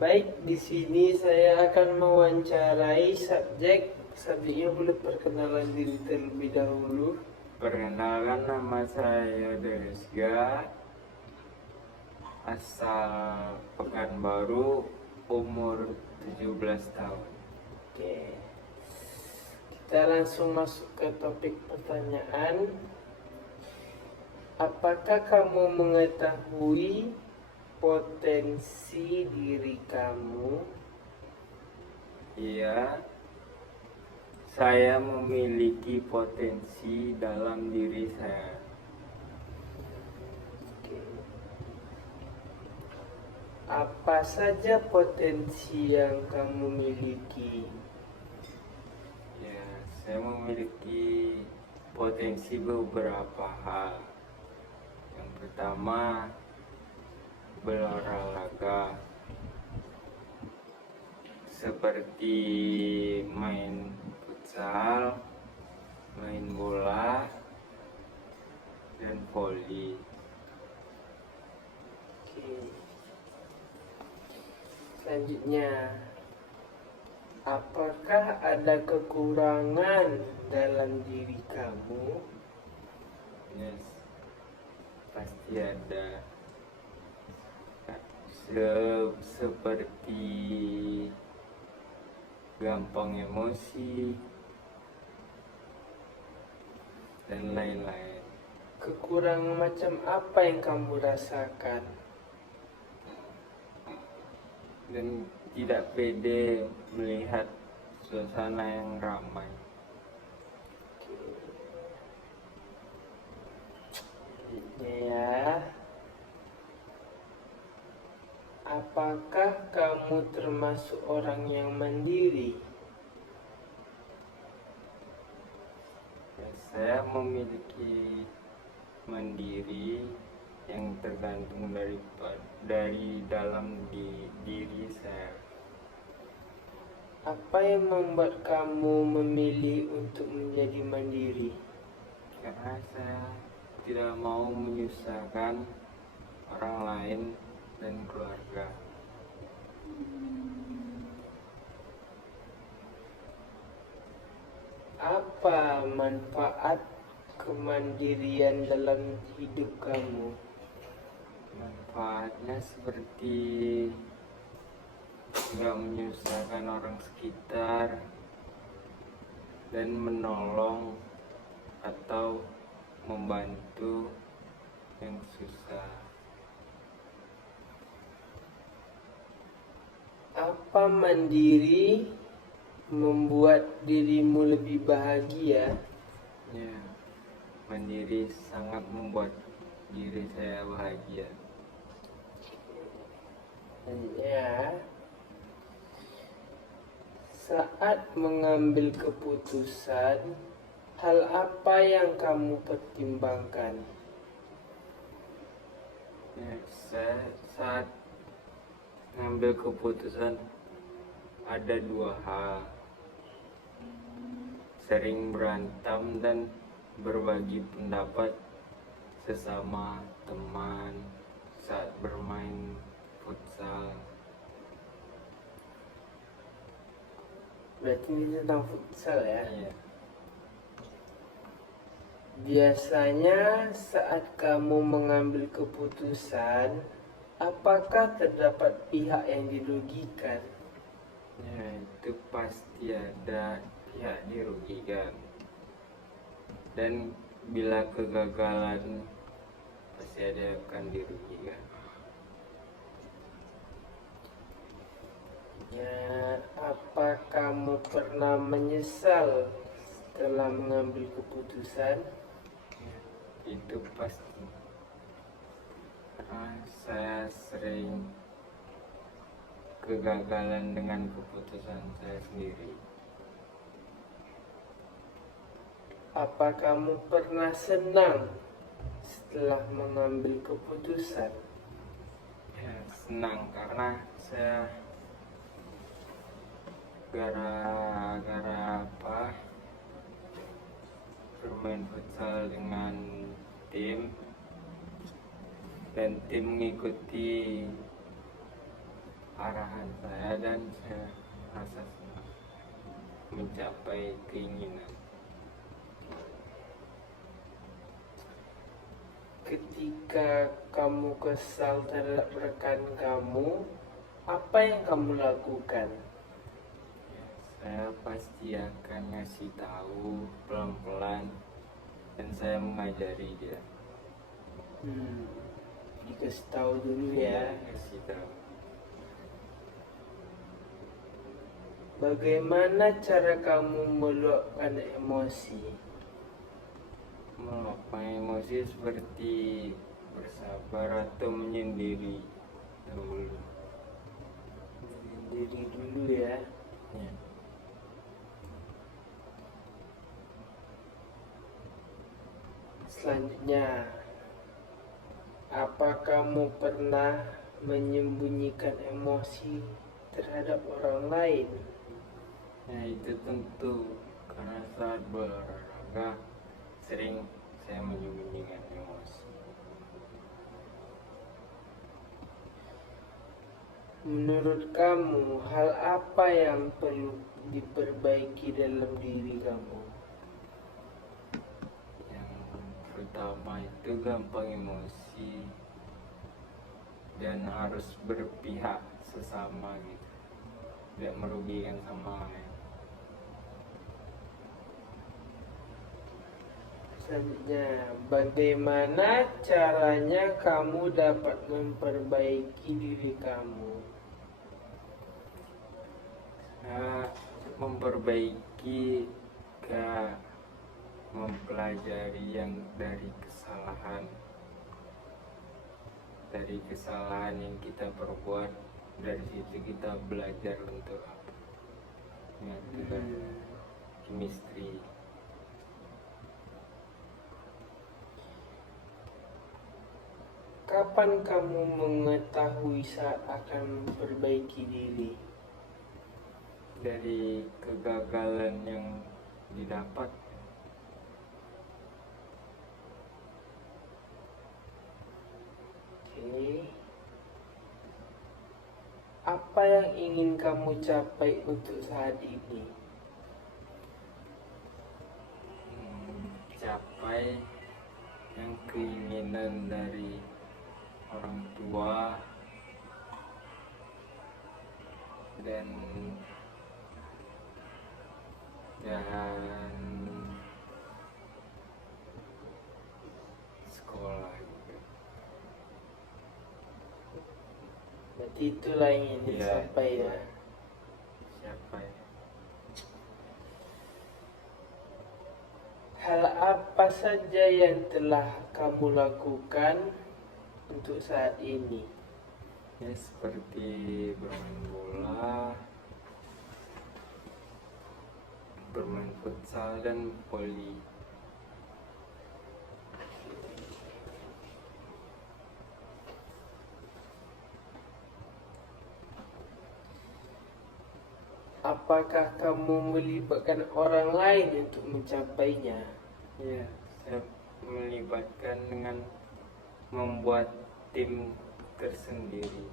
Baik, di sini saya akan mewawancarai subjeknya boleh perkenalan diri terlebih dahulu. Perkenalkan, nama saya Derisga, asal Pekanbaru, umur 17 tahun. Oke, kita langsung masuk ke topik pertanyaan. Apakah kamu mengetahui potensi diri kamu? Iya, saya memiliki potensi dalam diri saya. Oke. Apa saja potensi yang kamu miliki? Ya, saya memiliki potensi beberapa hal. Yang pertama, berolahraga, seperti main futsal, main bola, dan voli. Oke. Selanjutnya, apakah ada kekurangan dalam diri kamu? Yes, pasti ada. Seperti gampang emosi dan lain-lain. Kekurangan macam apa yang kamu rasakan? Dan tidak pede melihat suasana yang ramai. Ya. Apakah kamu termasuk orang yang mandiri? Ya, saya memiliki mandiri yang tergantung dari dalam diri saya. Apa yang membuat kamu memilih untuk menjadi mandiri? Karena saya tidak mau menyusahkan orang lain dan keluarga. Apa manfaat kemandirian dalam hidup kamu? Manfaatnya seperti nggak menyusahkan orang sekitar dan menolong atau membantu yang susah. Apa mandiri membuat dirimu lebih bahagia? Ya, mandiri sangat membuat diri saya bahagia. Ya. Saat mengambil keputusan, hal apa yang kamu pertimbangkan? Ya, saya saat mengambil keputusan ada dua hal: sering berantem dan berbagi pendapat sesama teman saat bermain futsal. Berarti ini tentang futsal ya? Iya. Biasanya saat kamu mengambil keputusan, apakah terdapat pihak yang dirugikan? Ya, itu pasti ada pihak dirugikan. Dan bila kegagalan, pasti ada yang akan dirugikan. Ya, apa kamu pernah menyesal setelah mengambil keputusan? Ya, itu pasti. Karena saya sering kegagalan dengan keputusan saya sendiri. Apa kamu pernah senang setelah mengambil keputusan? Ya, senang karena saya gara-gara bermain futsal dengan tim, dan tim mengikuti arahan saya dan saya rasa senang mencapai keinginan. Ketika kamu kesal terhadap rekan kamu, apa yang kamu lakukan? Saya pasti akan ngasih tahu pelan-pelan dan saya mengajari dia. Dikasih tahu dulu ya. Kasih tahu. Bagaimana cara kamu meluapkan emosi? Meluapkan emosi seperti bersabar atau menyendiri dahulu. Menyendiri dulu ya. Ya. Selanjutnya, apa kamu pernah menyembunyikan emosi terhadap orang lain? Nah itu tentu karena saat berolahraga sering saya menyembunyikan emosi. Menurut kamu, hal apa yang perlu diperbaiki dalam diri kamu? Yang pertama itu gampang emosi dan harus berpihak sesama gitu, tidak merugikan sama lain. Selanjutnya, bagaimana caranya kamu dapat memperbaiki diri kamu? Nah, memperbaiki ke mempelajari yang dari kesalahan yang kita perbuat, dari situ kita belajar untuk apa, menyatukan chemistry. Kapan kamu mengetahui saat akan memperbaiki diri? Dari kegagalan yang didapat. Oke. Apa yang ingin kamu capai untuk saat ini? Capai yang keinginan dari orang tua dan sekolah juga. Berarti itulah yang ingin dicapai ya. Siapa ya? Hal apa saja yang telah kamu lakukan untuk saat ini? Ya seperti bermain bola, bermain futsal dan voli. Apakah kamu melibatkan orang lain untuk mencapainya? Ya, saya melibatkan dengan membuat tim tersendiri.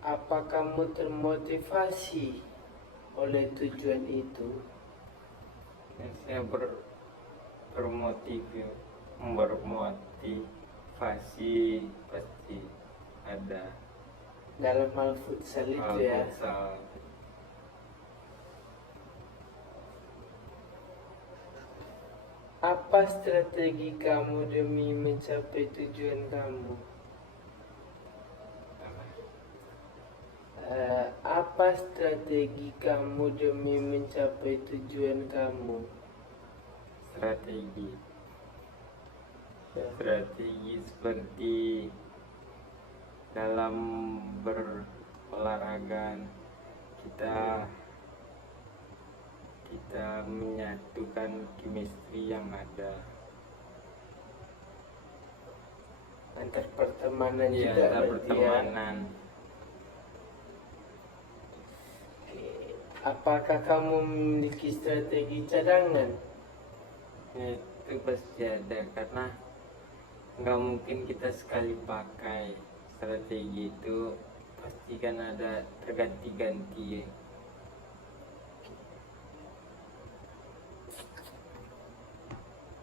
Apa kamu termotivasi oleh tujuan itu? Dan saya bermotivasi pasti ada Dalam hal futsal itu ya. futsal. Apa strategi kamu demi mencapai tujuan kamu? Apa strategi kamu demi mencapai tujuan kamu? Strategi seperti dalam berolahraga kita menyatukan chemistry yang ada Antar pertemanan ya, juga ada berarti ya. pertemanan. Oke. Apakah kamu memiliki strategi cadangan? Ya, itu pasti ada karena nggak mungkin kita sekali pakai strategi itu, pasti kan ada terganti-ganti ya.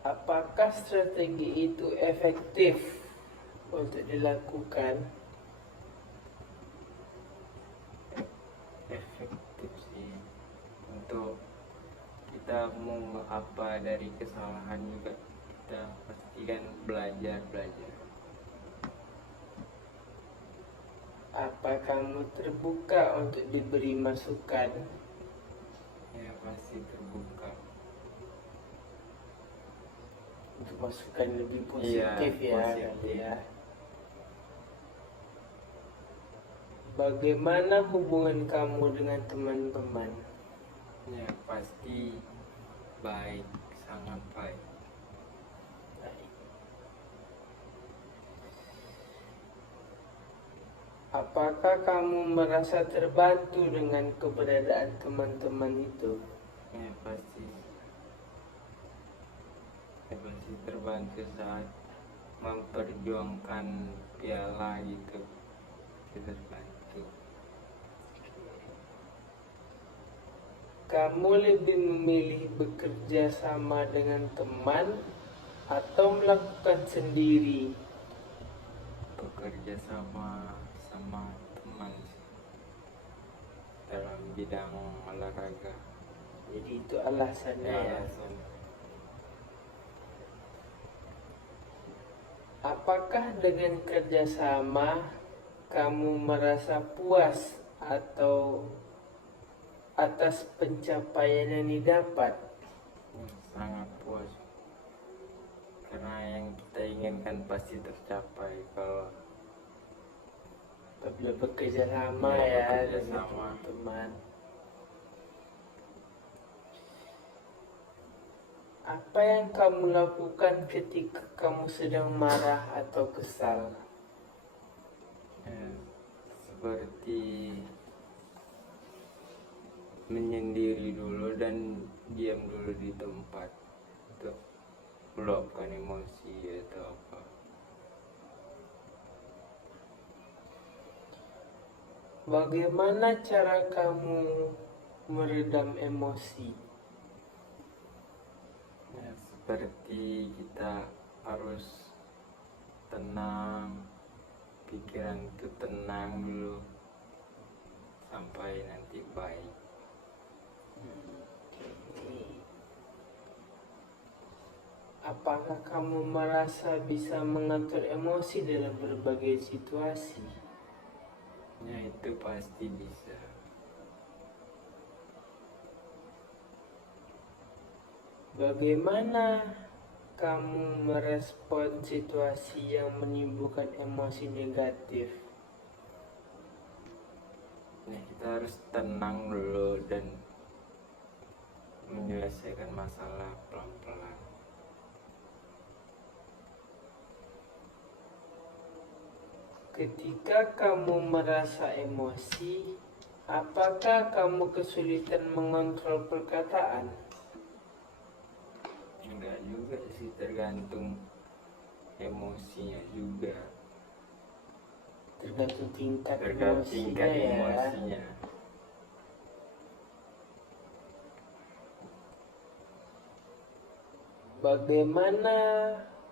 Apakah strategi itu efektif untuk dilakukan? Efektif sih, untuk kita mau apa dari kesalahan juga kita pastikan belajar. Apa kamu terbuka untuk diberi masukan? Ya pasti terbuka. Untuk masukan lebih positif Iya, ya, positif. nanti ya. Bagaimana hubungan kamu dengan teman-teman? Ya pasti baik, sangat baik. Apakah kamu merasa terbantu dengan keberadaan teman-teman itu? Ya pasti terbantu saat memperjuangkan piala gitu, kita terbantu. Kamu lebih memilih bekerja sama dengan teman atau melakukan sendiri? Bekerja sama teman sih, dalam bidang olahraga. Jadi itu alasannya ya. Alasan Apakah dengan kerjasama kamu merasa puas atau atas pencapaian yang didapat? sangat puas, karena yang kita inginkan pasti tercapai kalau Apabila bekerja sama Ya, ya bekerja dengan sama. teman-teman. Apa yang kamu lakukan ketika kamu sedang marah atau kesal? seperti menyendiri dulu dan diam dulu di tempat untuk meluapkan emosi atau apa. Bagaimana cara kamu meredam emosi? Seperti kita harus tenang, pikiran itu tenang dulu sampai nanti baik. Apakah kamu merasa bisa mengatur emosi dalam berbagai situasi? Ya itu pasti bisa. Bagaimana kamu merespon situasi yang menimbulkan emosi negatif? Ya, kita harus tenang dulu dan menyelesaikan masalah pelan-pelan. Ketika kamu merasa emosi, apakah kamu kesulitan mengontrol perkataan? Enggak juga sih, tergantung emosinya juga, Tergantung tingkat tergantung tingkat emosinya ya. emosinya. Bagaimana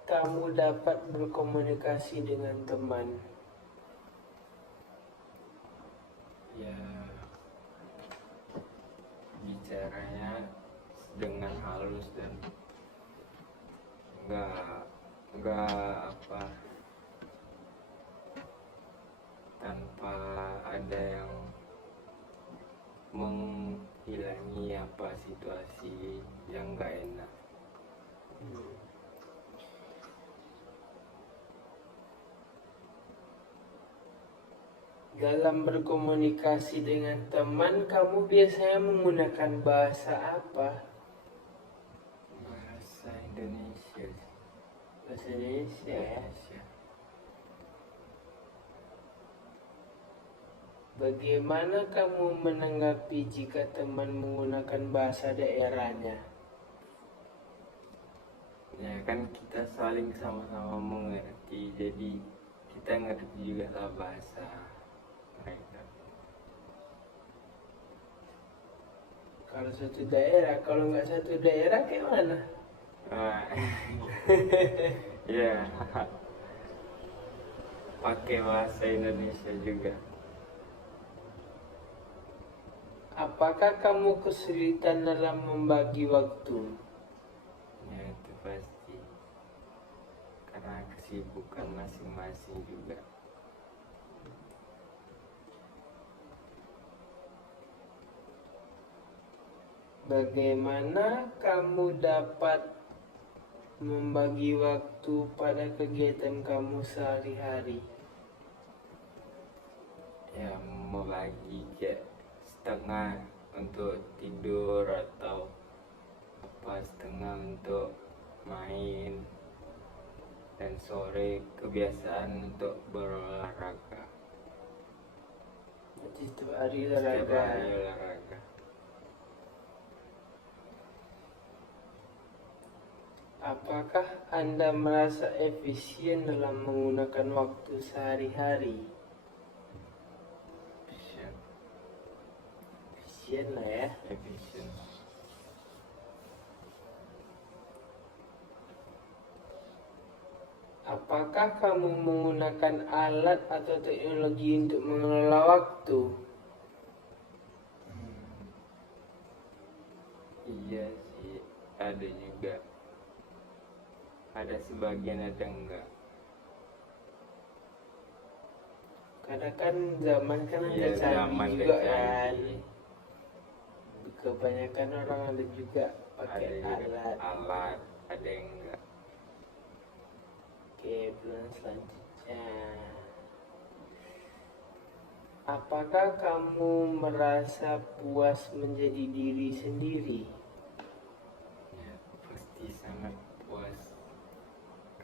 kamu dapat berkomunikasi dengan teman? Ya bicaranya dengan halus dan enggak apa, tanpa ada yang menghilangi apa situasi yang enggak enak. Dalam berkomunikasi dengan teman, kamu biasanya menggunakan bahasa apa? Bahasa Indonesia sih. Bahasa Indonesia ya. Indonesia. Bagaimana kamu menanggapi jika teman menggunakan bahasa daerahnya? Ya kan kita saling sama-sama mengerti, jadi kita ngerti juga lah bahasa mereka. Kalau satu daerah, kalau nggak satu daerah kayak mana? Wah, ya pakai bahasa Indonesia juga. Apakah kamu kesulitan dalam membagi waktu? Ya itu pasti, karena kesibukan masing-masing juga. Bagaimana kamu dapat membagi waktu pada kegiatan kamu sehari-hari? Ya membagi kayak setengah untuk tidur atau apa, setengah untuk main, dan sore kebiasaan untuk berolahraga. Jadi setiap hari Setiap olahraga. hari olahraga. Apakah Anda merasa efisien dalam menggunakan waktu sehari-hari? Efisien lah ya. Efisien. Apakah kamu menggunakan alat atau teknologi untuk mengelola waktu? Iya sih, ada juga. Ada sebagian, ada enggak. Karena kan zaman kan Iya, ada zaman canggih juga kan. canggih. Kebanyakan orang ada juga Ada pakai juga alat. alat, ada yang enggak. Oke, bulan selanjutnya. Apakah kamu merasa puas menjadi diri sendiri? Ya, pasti sangat puas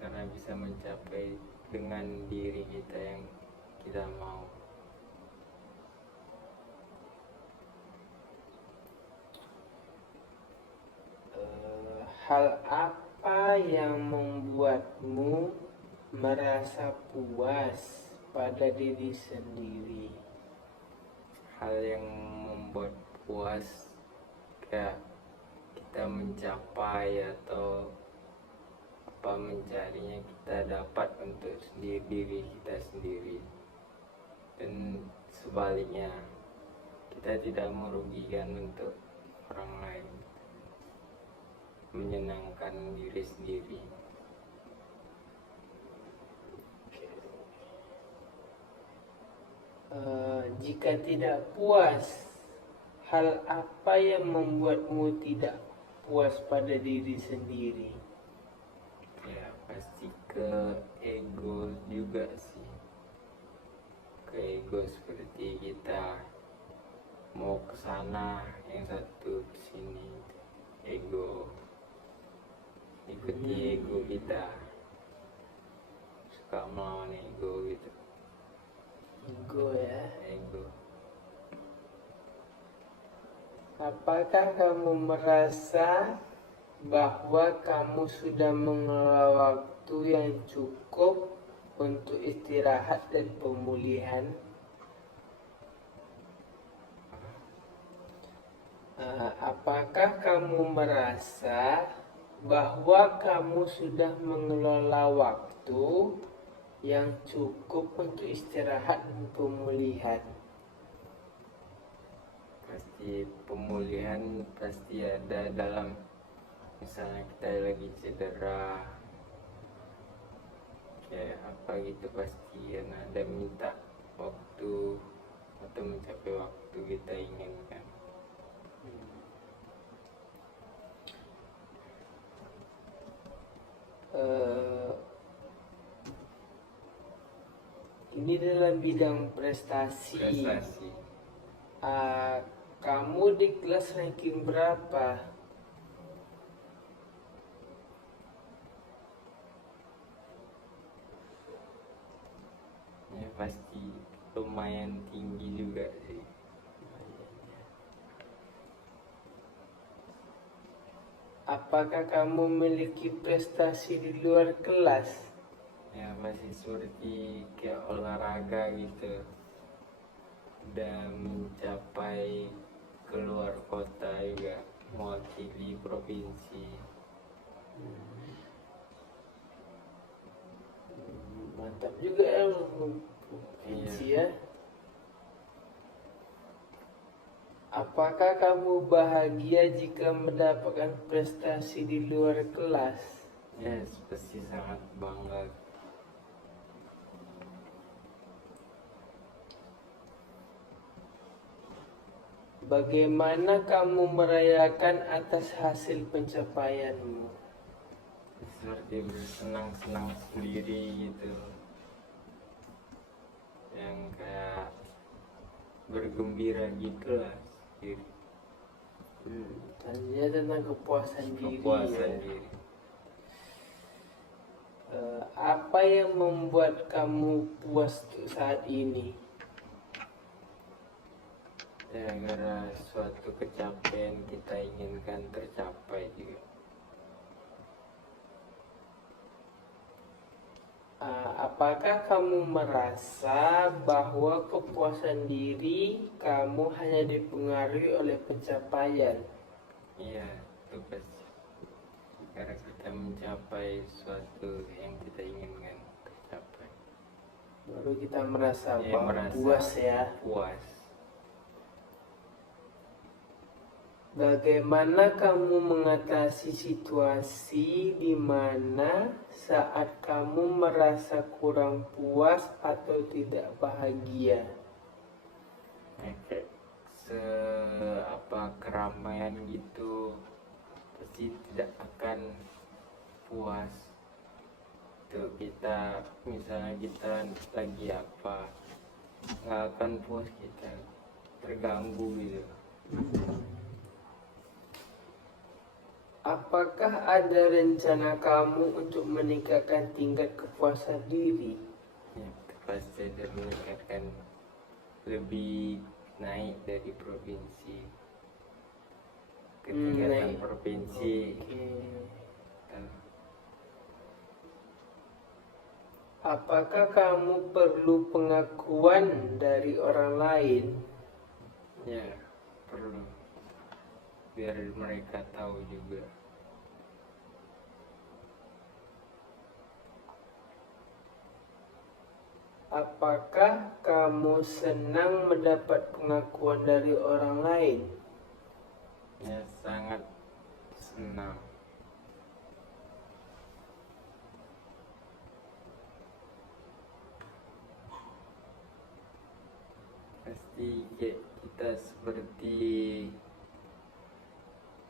karena bisa mencapai dengan diri kita yang kita mau. Hal apa yang membuatmu merasa puas pada diri sendiri? Hal yang membuat puas kayak kita mencapai atau apa mencarinya, kita dapat untuk diri kita sendiri, dan sebaliknya kita tidak merugikan untuk orang lain, menyenangkan diri sendiri. Jika tidak puas, hal apa yang membuatmu tidak puas pada diri sendiri? Ya pasti ke ego juga sih, ke ego seperti kita mau ke sana, yang satu ke sini, ego, ikuti ego kita, suka melawan ego gitu. Ego ya. Ego. Apakah kamu merasa bahwa kamu sudah mengelola waktu yang cukup untuk istirahat dan pemulihan? Apakah kamu merasa bahwa kamu sudah mengelola waktu yang cukup untuk istirahat dan pemulihan? Pasti pemulihan pasti ada, dalam misalnya kita lagi cedera kayak apa gitu, pasti ada minta waktu atau mencapai waktu kita inginkan. Ini dalam bidang prestasi. Kamu di kelas ranking berapa? Ya pasti lumayan tinggi juga sih. Apa Apakah kamu memiliki prestasi di luar kelas? Ya masih seperti kayak olahraga gitu, udah mencapai keluar kota juga, mewakili provinsi. Mantap juga ya, provinsi ya. Apakah kamu bahagia jika mendapatkan prestasi di luar kelas? Ya pasti sangat bangga. Bagaimana kamu merayakan atas hasil pencapaianmu? Seperti bersenang-senang sendiri gitu, yang kayak bergembira gitu lah sendiri. Tanya tentang kepuasan diri. Kepuasan Ya. diri. Apa yang membuat kamu puas saat ini? Gara-gara suatu kecapaian kita inginkan tercapai juga. Apakah kamu merasa bahwa kepuasan diri kamu hanya dipengaruhi oleh pencapaian? Iya, itu pasti. Karena kita mencapai suatu yang kita inginkan tercapai, Baru kita merasa bahwa merasa puas ya. puas. Bagaimana kamu mengatasi situasi di mana saat kamu merasa kurang puas atau tidak bahagia? Kayak keramaian gitu pasti tidak akan puas. Tuh kita misalnya kita lagi apa, nggak akan puas, kita terganggu gitu. Apakah ada rencana kamu untuk meningkatkan tingkat kepuasan diri? Ya, itu pasti ada, meningkatkan, lebih naik dari provinsi ke tingkatan Naik. provinsi. Oke. Kan. Apakah kamu perlu pengakuan dari orang lain? Ya perlu, biar mereka tahu juga. Apakah kamu senang mendapat pengakuan dari orang lain? Ya sangat senang. Pasti kayak kita seperti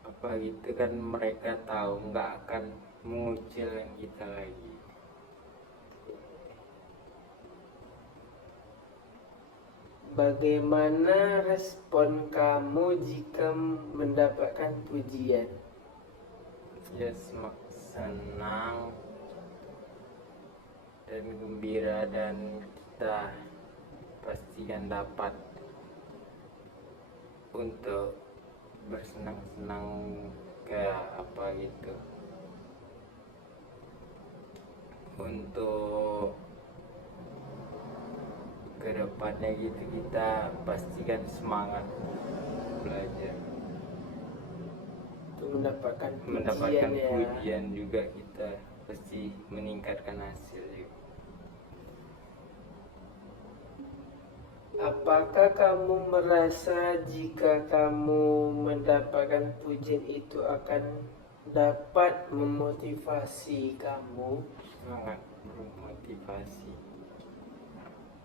apa gitu kan, mereka tahu nggak akan mengucilkan kita lagi. Bagaimana respon kamu jika mendapatkan pujian? Ya senang dan gembira, dan kita pastikan dapat untuk bersenang-senang kayak apa gitu. Untuk kedepannya gitu kita pastikan semangat belajar, Untuk mendapatkan mendapatkan pujian ya. pujian juga, kita pasti meningkatkan hasil juga. Apakah kamu merasa jika kamu mendapatkan pujian itu akan dapat memotivasi kamu? Sangat bermotivasi,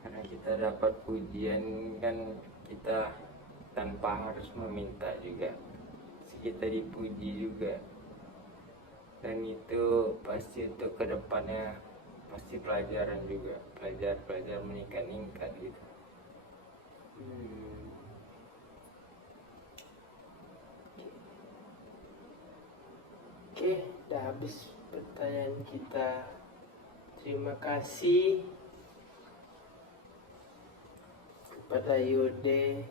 karena kita dapat pujian kan, kita tanpa harus meminta juga kita dipuji juga, dan itu pasti untuk kedepannya pasti pelajaran juga, pelajar meningkat gitu. Oke, udah habis pertanyaan kita. Terima kasih kepada Yode